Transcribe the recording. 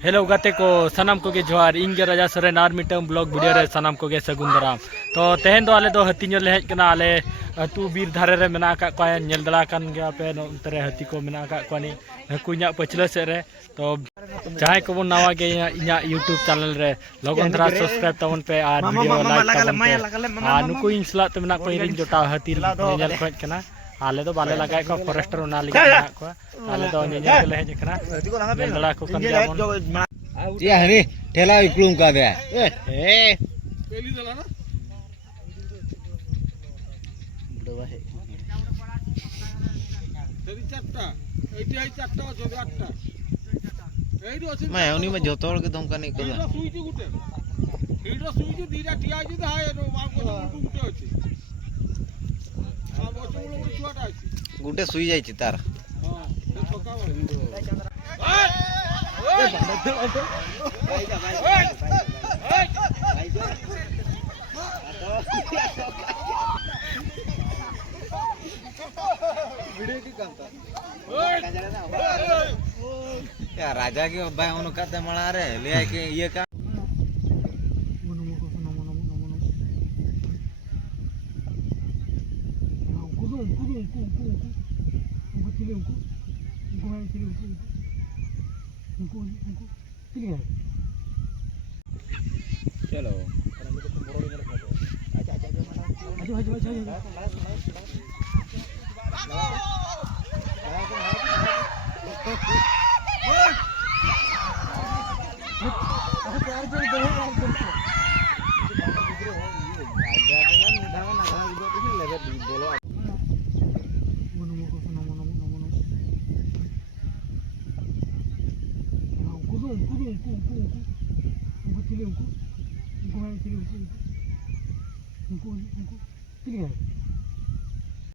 Hello गाते को सनाम को जोहार इंगे राजा सरेन आर मिटम ब्लॉग वीडियो रे सनाम को सगुन दाराम तो तेहन दो आले दो हती ले हेज कना आले अतु बीर धारे रे मेना का को नेल दड़ा कान गया पे नोंते रे हती को मेना का को नि हकुኛ पछले से रे तो चाहे को नवा गे इना यूट्यूब चैनल रे लगन धरा सब्सक्राइब तवन पे आर वीडियो लाइक तवन पे आ नुको इन सला ते मेना को इरिन जोटा हती नेल खोज कना आले दो बाले लगाय को फॉरेस्टर ओना लिखा मेना को आले दो नेल ले हेज कना नेल दड़ा को कन जाबन Iya ini tela iplung ka deh. पहली दला ना तेरी चारटा एटी आई चारटा আছে আটটা এইটো আছে मैं उन्हीं में जोतोड़ के तुम का नहीं कर এইটো সুইজি গুটে এইটো সুইজি দিটা ঠিয়া আছে তো হায় এটো মাম को গুটে আছে আ বছর বড় ছুয়াটা আছে गुटे सुई जाई छी तार हां এ ঠকা বড় या राजा के भाई उन कहते मड़ा रे ले आए के ये का चलो